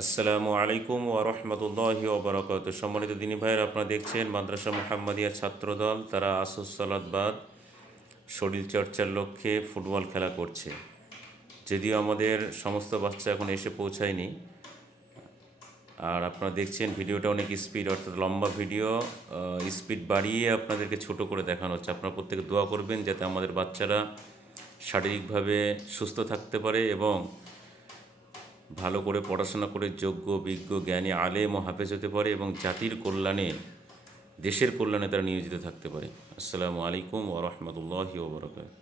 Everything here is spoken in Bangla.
আসসালামু আলাইকুম ওয়া রাহমাতুল্লাহি ওয়া বারাকাতুহু। সম্মানিত দিনী ভাইয়ের, আপনারা দেখছেন মাদ্রাসা মুহাম্মাদিয়া ছাত্রদল, তারা আসর সালাত বাদ শরীরচর্চার লক্ষ্যে ফুটবল খেলা করছে। যদিও আমাদের সমস্ত বাচ্চা এখন এসে পৌঁছায়নি, আর আপনারা দেখছেন ভিডিওটা অনেক স্পিড, অর্থাৎ লম্বা ভিডিও, স্পিড বাড়িয়ে আপনাদেরকে ছোট করে দেখানো হচ্ছে। আপনারা প্রত্যেকে দোয়া করবেন যাতে আমাদের বাচ্চারা শারীরিকভাবে সুস্থ থাকতে পারে এবং ভালো করে পড়াশোনা করে যোগ্য, বিজ্ঞ, জ্ঞানী, আলেম ও হাফেজ হতে পারে এবং জাতির কল্যাণে, দেশের কল্যাণে তারা নিয়োজিত থাকতে পারে। আসসালামু আলাইকুম ওয়া রাহমাতুল্লাহি ওয়া বারাকাতুহু।